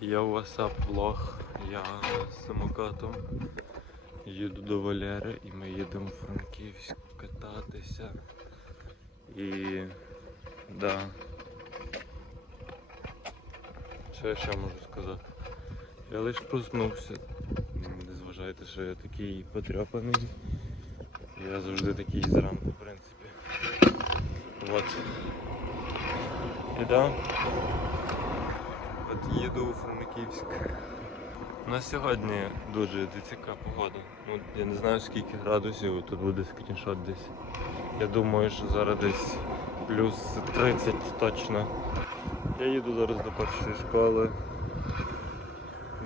Я у WhatsApp влог, я з самокатом їду до Валери і ми їдемо в Франківськ кататися. І да. Що я ще можу сказати? Я лише проснувся. Не зважайте, що я такий потряпаний. Я завжди такий зранку, в принципі. Вот. І да. Їду у Франківськ. У нас сьогодні дуже дицяка погода. Ну, я не знаю скільки градусів, тут буде скріншот десь. Я думаю, що зараз десь плюс 30 точно. Я їду зараз до першої школи.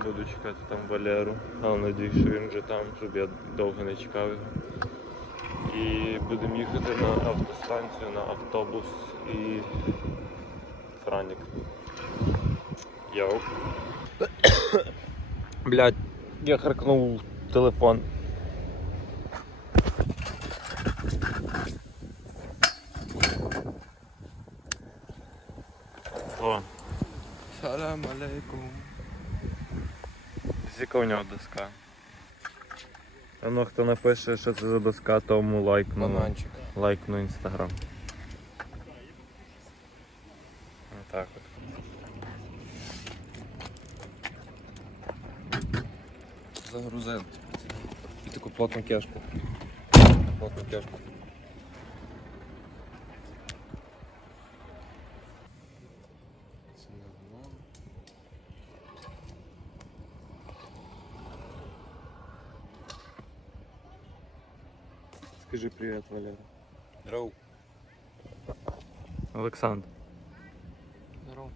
Буду чекати там Валеру, але надіюсь, що він вже там, щоб я довго не чекав його. І будемо їхати на автостанцію, на автобус і Франік. Йоу. Блять, я харкнув телефон. О, Салам алейкум. з яка у нього доска. А ну хто напише, що це за доска, тому лайкну. Бананчик. Лайкну інстаграм. Отак от. Загрузив. І таку плотну кешку. Плотну кешку. Скажи привіт, Валера. Здорово. Олександр. Здорово.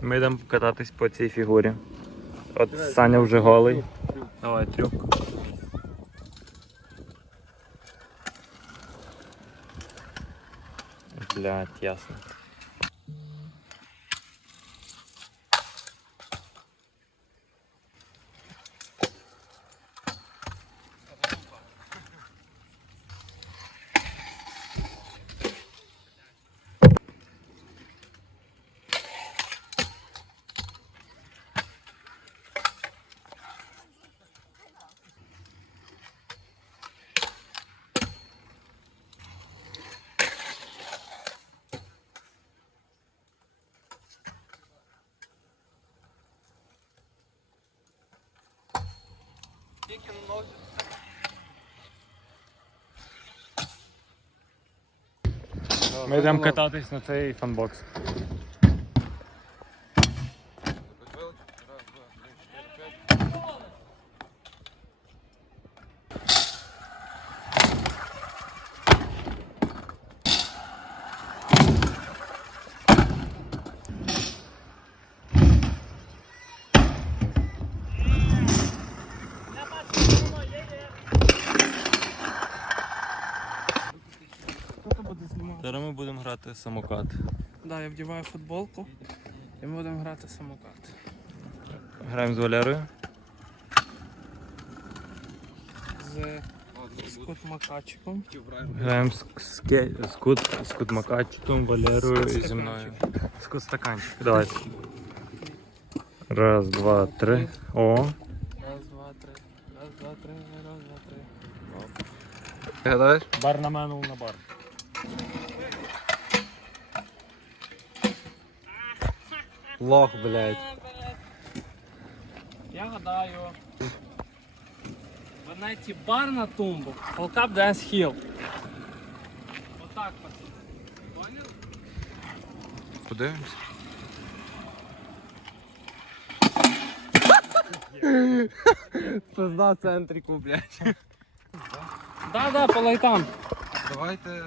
Ми йдемо кататись по цій фігурі. От Саня вже голий. Давай трюк. Блять, ясно. Ми йдемо кататись на цей фанбокс. Хто буде знімати? Зараз ми будемо грати самокат. Да, я вдіваю футболку і ми будемо грати самокат. Граємо з Валерою. З, з кутмакачиком. Граємо з, ке- з, кут, з кутмакачиком, Валерою і зі мною. З кутстаканчик. Давай. Раз, два, три. О. Раз, два, три. Раз, два, три, раз, два, три. Гадаєш? Бар на мене на бар. Лох, блядь. Я гадаю. В неті бар на тумбу. Холкап Dance Hill. Отак, пацани. Поняли? Подивимось. Пизда центрику, блядь. Да, да, по лайтам. Давайте.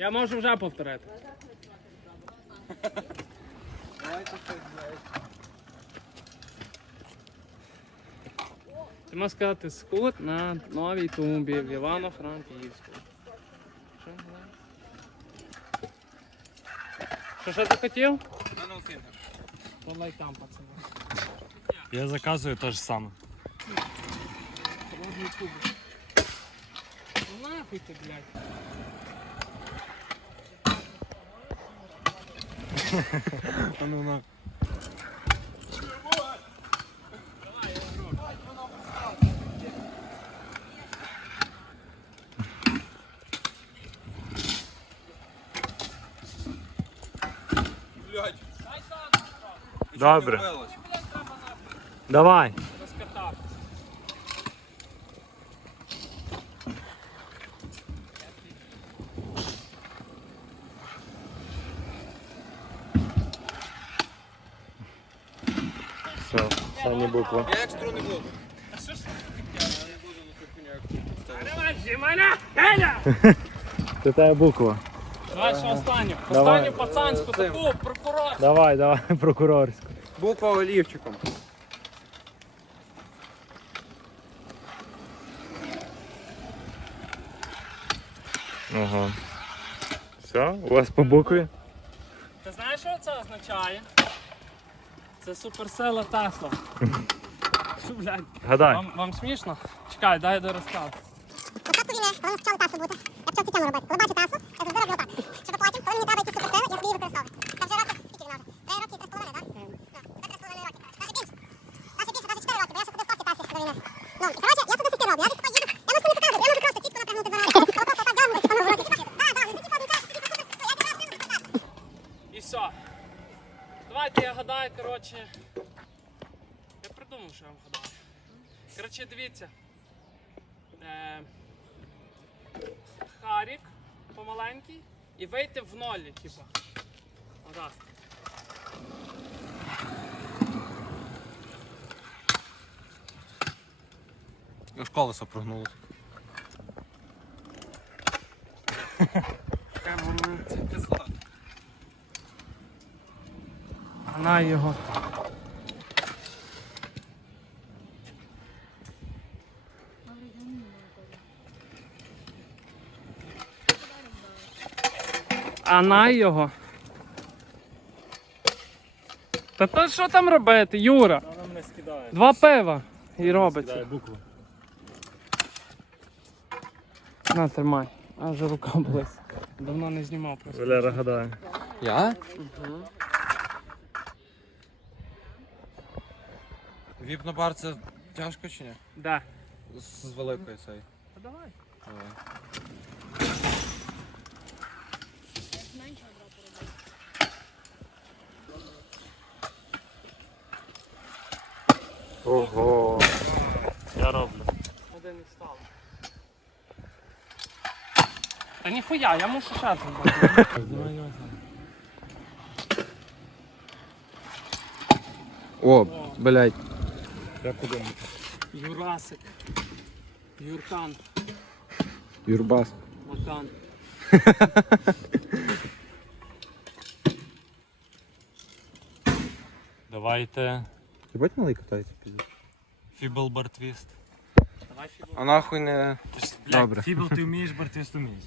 Я можу вже повторити. Давайте щось, блядь. Ти можеш сказати скут на новій тумбі в Івано-Франківську. Що, да? Що, що ти хотів? То лайтам, пацани. Я заказую те ж саме. Холодний кубик. Ну нахуй ти, блядь. Ну на. Добре. Давай. Букви. Я як струни буду. Це та буква. Ще останню. Давай. Останню пацанську таку, прокурор. Давай, давай, прокурорську. Буква олівчиком. Ага. Все, у вас по букві? Ти знаєш, що це означає? Це суперсила Тесла. Блядь, Гадай. вам, вам смішно? Чекай, дай я розказ. Спочатку війни, коли спочатку тасу бути. Я почав цю тему робити. Коли бачу тасу, я завжди роблю так. Щоб потім, коли мені треба якісь суперсили, я собі її використовую. Це вже роки, скільки він вже? Три роки, три з половиною, так? Ну, це три з половиною роки. Навіть більше. Навіть більше, навіть чотири роки, бо я ще ходив в тасі тасі до війни. Ну, і коротше, я це до сих пір роблю. Я десь поїду, я можу тобі показувати, я можу просто тітку напрягнути два рази. Отак, отак, дам, типу, ну, вроді, типу, да, да, ти типу один час, типу, супер, я тебе раз сильно суперсил. І все. Давайте я гадаю, коротше. Я придумав, що я вам гадаю. Коротше, дивіться. Е, Харік помаленький і вийти в нолі, типа. Раз. Аж колесо прогнулося. Це пизда. На його. А його. Та то що там робити, Юра? Вона мене скидає. Два пива і робиться. букву. На, тримай. А вже рука болить. Давно не знімав просто. Валера гадає. Я? Віп на бар це тяжко чи ні? Да. З, з великої цієї. А давай. Давай. Ого. Я роблю. Один і став. Та ніхуя, я мушу ще зробити. О, блядь. Як куди? Юрасик. Юркан. Юрбас. Макан. Давайте. Єбать малий катається пізніше. Фібл бартвіст. Давай фігуру. А нахуй не... Ти ж, Добре. Фібл ти вмієш, бартвіст вмієш.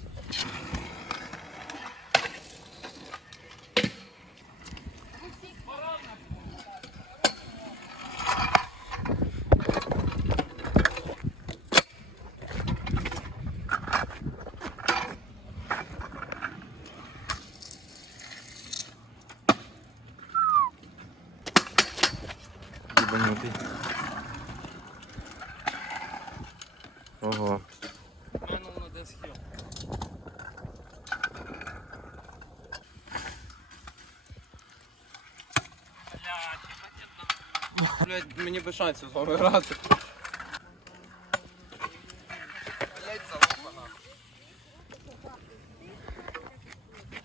Ого. Блядь, мені без шансів з вами грати.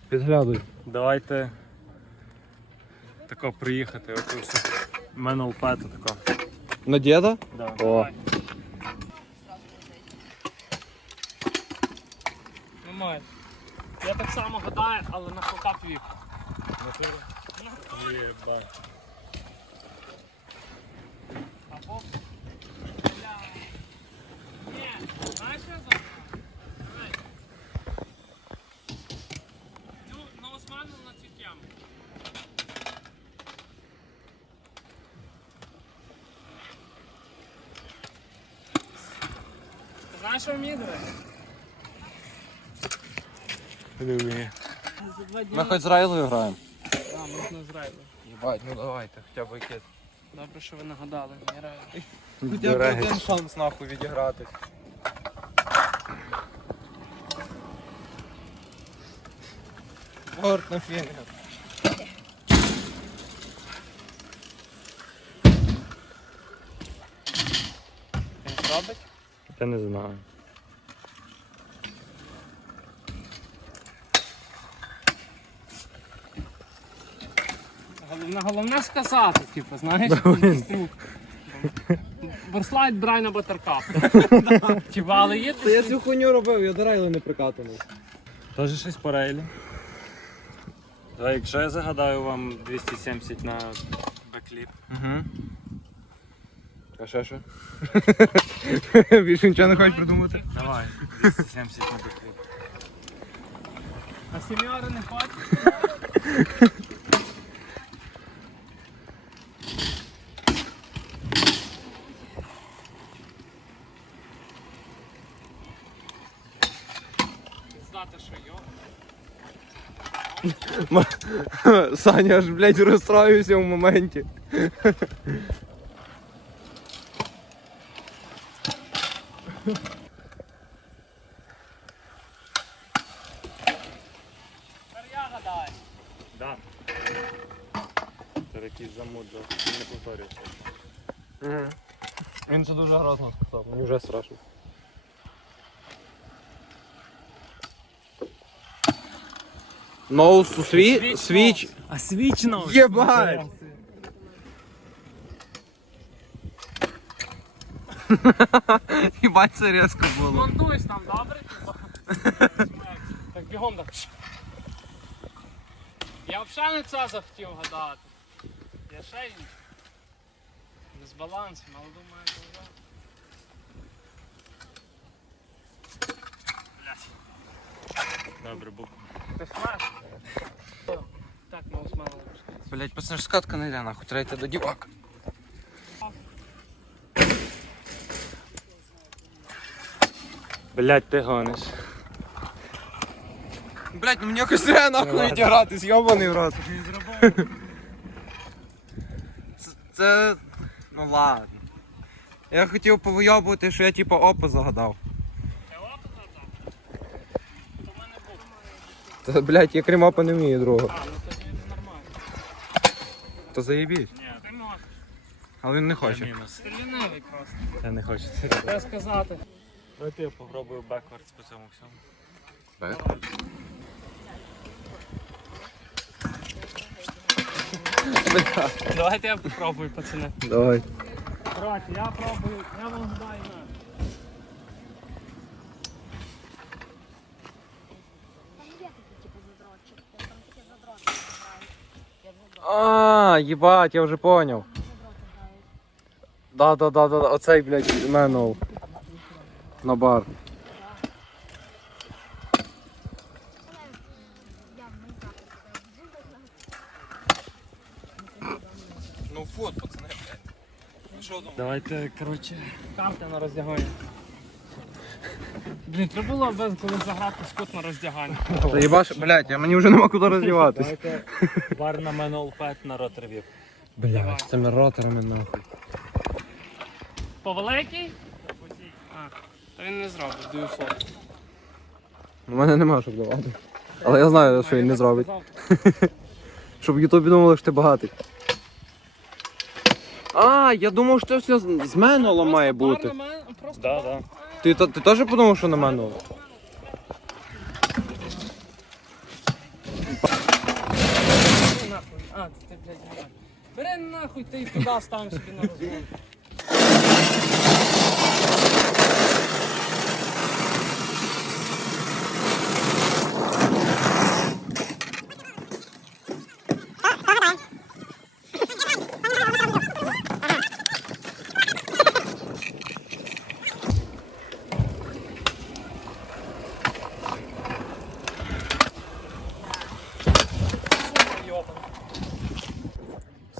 Підглядуй. Давайте тако приїхати. Все. У мене упето тако. На діда? Да. О. Давай. Немає. Я так само гадаю, але на хлопак вік. Єбать. Або. Бля. Ні, знаєш що я зараз? Давай. Цю на Осману на цю тему. Грати? Не вміє. За два дні Ми хоч з Райлою граємо. А, можна з рейду. Єбать, ну давайте, хоча б якесь. Добре, що ви нагадали, не рейду. Хоча б один шанс нахуй відіграти. Горд на фінгер. Він зробить? Я не знаю. Головне, головне сказати, типу, знаєш, інструк. Борслайд Брайна Батеркап. Типа, але є Та я цю хуйню робив, я до рейли не прикатаний. Теж щось по рейлі. Давай, якщо я загадаю вам 270 на бекліп. Угу. А ще що? Більше нічого не хочеш придумати? Давай, 270 на бекліп. А сім'яри не хочуть? Знати, що йо. Саня аж, блядь, розстроївся в моменті. Я гадаю. Да. Це якийсь замут, не повторюється. Він це дуже грозно сказав, мені вже страшно. Ноус у сві... свіч. А свічно! Єбать! Єбать, це різко було. Монтуєш там, добре? Так бігом так. Я взагалі не це захотів гадати. Я ще й не з балансом, але думаю, що вже. Добре, буква. Ти флеш? Так, ми усмали. Блять, пацан ж скатка не йде, нахуй, треба йти до дівак. Блять, ти гониш. Блять, ну мені якось треба нахуй відіграти, зйобаний в рот. Це, це... Ну ладно. Я хотів повийобувати, що я типу опа загадав. Я опит так? То в мене був. Та, блять, я крім опа не вмію другого. А, ну тоді нормально. То заєбіть. Ні, ти можеш. Але він не хоче. Ти лінивий просто. Я не хочу це. Треба сказати. Давайте я попробую беквардс по цьому всьому. Давайте я попробую, пацани. Давай. Коротше, я пробую, я вам гадаю на. А, їбать, я вже поняв. Да, да, да, да, да. оцей, блядь, менул. На бар. Ну фот, пацани, блядь. Ну що там? Давайте, коротше. Карти на роздягання. Блін, треба було би коли заграти скут на роздягання. Та їбаш, блядь, я мені вже нема куди роздіватись. Давайте бар на мене пет на ротервіп. Блядь, з цими роторами нахуй. По великій? А, то він не зробить, даю слово. У мене нема щоб давати. Але я знаю, що він не зробить. Щоб в Ютубі думали, що ти багатий. А, я думав, що це все з менулом має бути. Просто Да, бар. да. Ти, та- ти теж подумав, що на? Нахуй. А, ти, блядь. Бери нахуй, ти туди ставимо собі на розгон.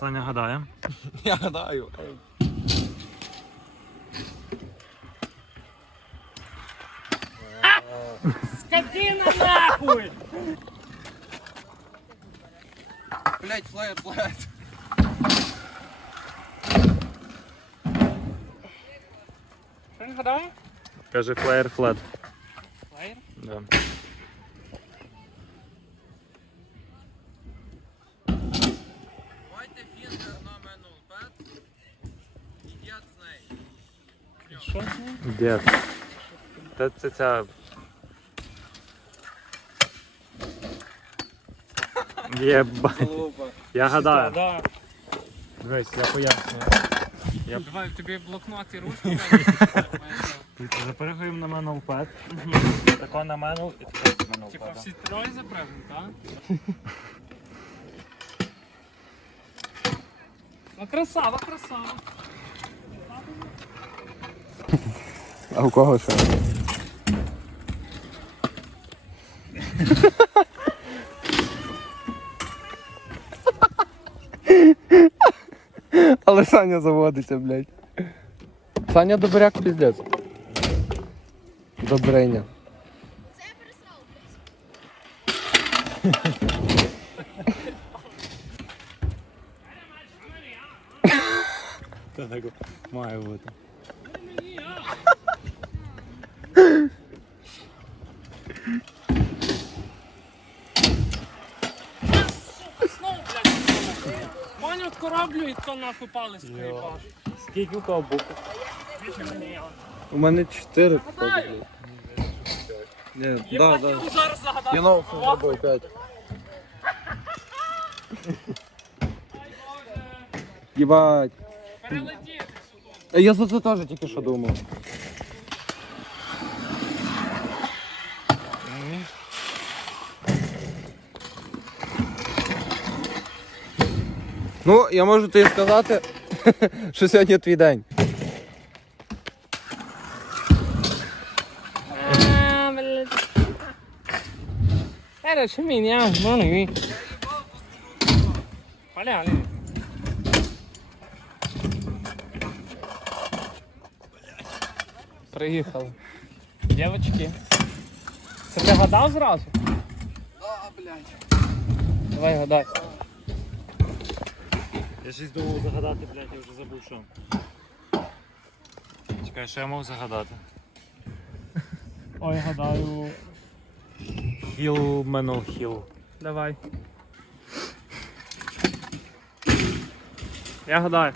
Саня гадає. Я гадаю. Скотина нахуй! Блять, флеєр, флеєр. Що він гадає? Каже флеєр флет. Лейер? Да. Давайте фінгер на мене пет. І я з нею. Що Дед. Та це ця. Єба. Я гадаю. Да. Дивись, я пояснюю. Я- Давай тобі блокнот і ручку. Запригуємо на мене впад. Тако на мене і тако на мене Типа всі троє запрягнуть, так? Красава, красава. А у кого що? Але Саня заводиться, блядь. Саня добряк піздець. Добреня. Має бути. Знову, блядь, Маню от кораблю і то нахуй палець поїбаш. Скільки у кого боку? У мене чотири Гадаю. Ні, да, да. я зараз загадав. Я нову зробив п'ять. Єбать. Перелетіти сюди. А Я за це теж тільки що думав. Ну, я можу тобі сказати, що сьогодні твій день. Bunu ne? Hadi hadi. Приїхали. Дівчатки. Це ти гадав зразу? А, блядь. Давай гадай. Я щось думав загадати, блядь, я вже забув що. Чекай, що я мав загадати? Ой, гадаю. Хіл менов хіл. Давай. Я гадаю.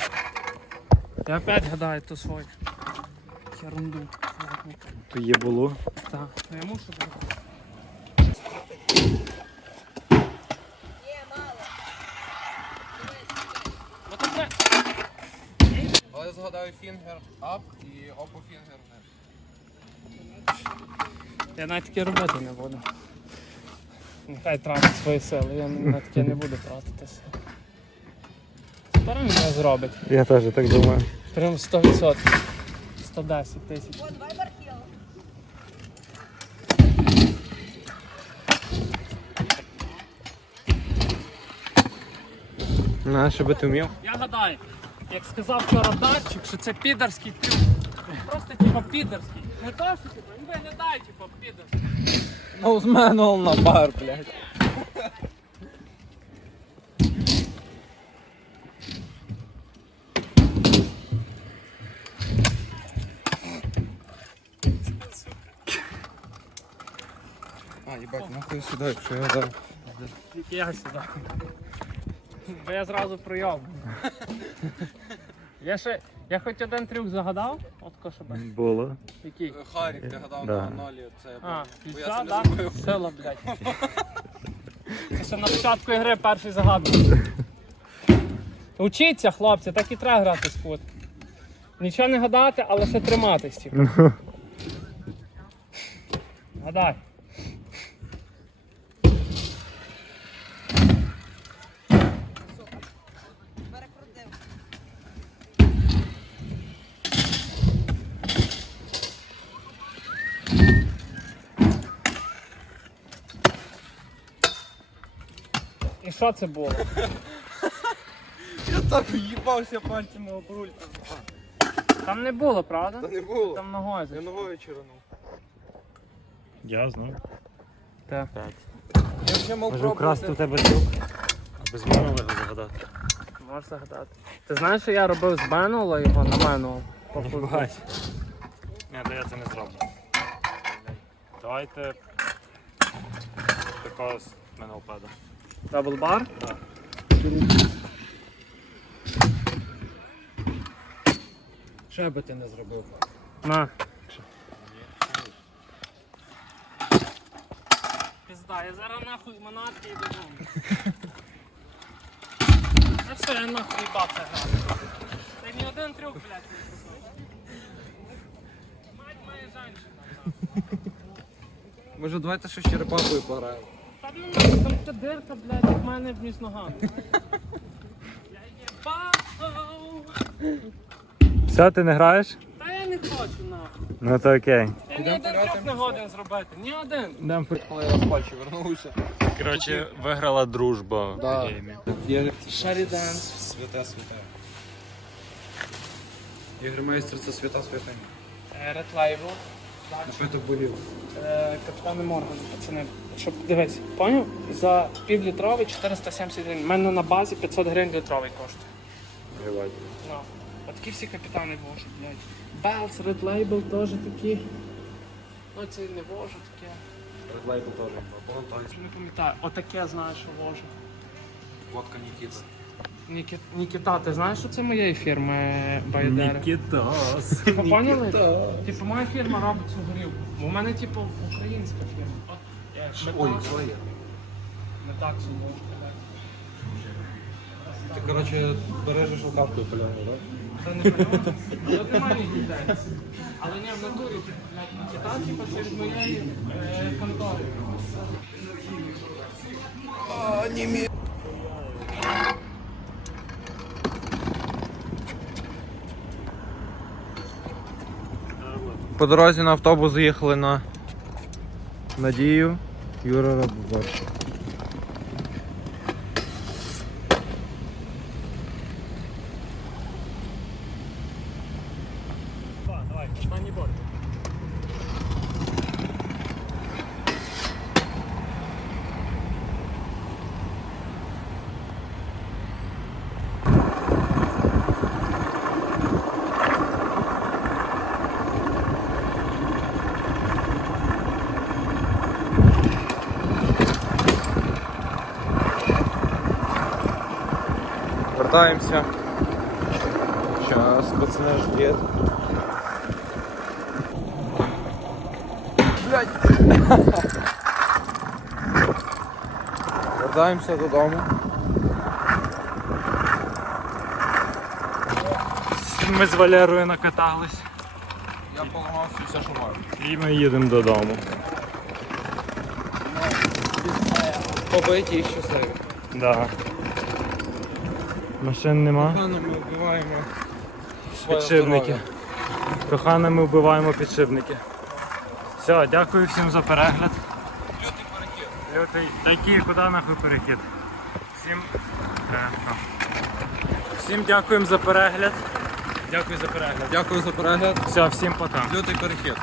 Я опять гадаю ту свою. Ерунду. То є було. Так, ну я мушу гадати. Ну то це- Але я згадаю фінгер ап і опу фінгер Я навіть такі робити не буду. Нехай тратить свої сили, я на таке не буду тратити сили. Тепер він не зробить. Я теж так думаю. Прям 100%. 110 тисяч. На, щоб ти вмів. Я гадаю, як сказав вчора датчик, що це підерський трюк. Просто типа підерський. Не то, що типа, він виглядає, типа підерський. Ну, з мене на бар, блядь. А, їбать, нахуй сюди, якщо я дам. Тільки я сюди. Бо я зразу прийом. Я ще. Я хоч один трюк загадав, от кошебе. Було. Який? Харік, ти гадав Да. на нолі, це А, бо я це не да? зробив. Сила, блядь. Це ще на початку ігри перший загадок. Учіться, хлопці, так і треба грати в скут. Нічого не гадати, але ще триматись, типу. Гадай. І що це було? Я так їбався пальцями об руль. Там не було, правда? Та не було. Там ногою Я ногою чернув. Я знаю. Так. Я вже мав Може вкрасти у тебе трюк? Без мене його загадати. Можеш загадати. Ти знаєш, що я робив з Бенула його на мену? по футболу? Бать. Ні, то я це не зроблю. Давайте такого з мене впаде. Даблбар? Так. Ще би ти не зробив. На. Пізда, я зараз нахуй манатки і додому. А все, я нахуй їбався грати. Та ні один трюк, блядь, не зробив. Мать моя женщина. Може, давайте ще з черепахою пограємо. Та ну нахуй, там така дирка, блядь, як в мене між ногами. Я їбав. Все, ти не граєш? Та я не хочу нахуй. Ну то окей. Я ні один трюк не годен зробити, ні один. Коли я з вернувся. Коротше, виграла дружба Да. в геймі. Я Шарі денс. святе святе. Ігромейстер це свята святиня. Ред лейбл. Напиток болів. Е, Капітани Морган, пацани. Щоб дивись, поняв? За півлітровий 470 гривень. У мене на базі 500 гривень літровий коштує. Ну. От такі всі капітани вожу, блядь. Белс, Red Label теж такі. Ну це не вожу таке. Red Label теж. Не пам'ятаю. Отаке знаю, що вожу. Водка Нікіта. Нікі... Нікіта, ти знаєш, що це моєї фірми Байдери? Нікітос. Типу, поняли? Типу, моя фірма робить цю горілку. Бо в мене, типу, українська фірма. От, я Ой, метак- своє. Не так собою. Ти, коротше, бережеш алкавкою поляну, так? Це не пальоне. Тут немає ні дітей. Але ні, в натурі, типу, блядь, Нікіта, типу, це від моєї е, контори. По дорозі на автобус заїхали на Надію. Юра Рабович. Вертаємося. Сейчас, пацаны, ждет. Блять! Вертаємося додому. Ми з Валерою накатались Я поламав все, що маю. і ми їдемо додому. Побиті і щасливі. Да. Машин нема. Погано ми вбиваємо Підшипники. здоров'я. Ми вбиваємо підшипники. Все, дякую всім за перегляд. Лютий перехід. Лютий. Такий, куди нахуй перехід. Всім. е. Всім дякуємо за перегляд. Дякую за перегляд. Дякую за перегляд. Все, всім пока. Лютий перехід.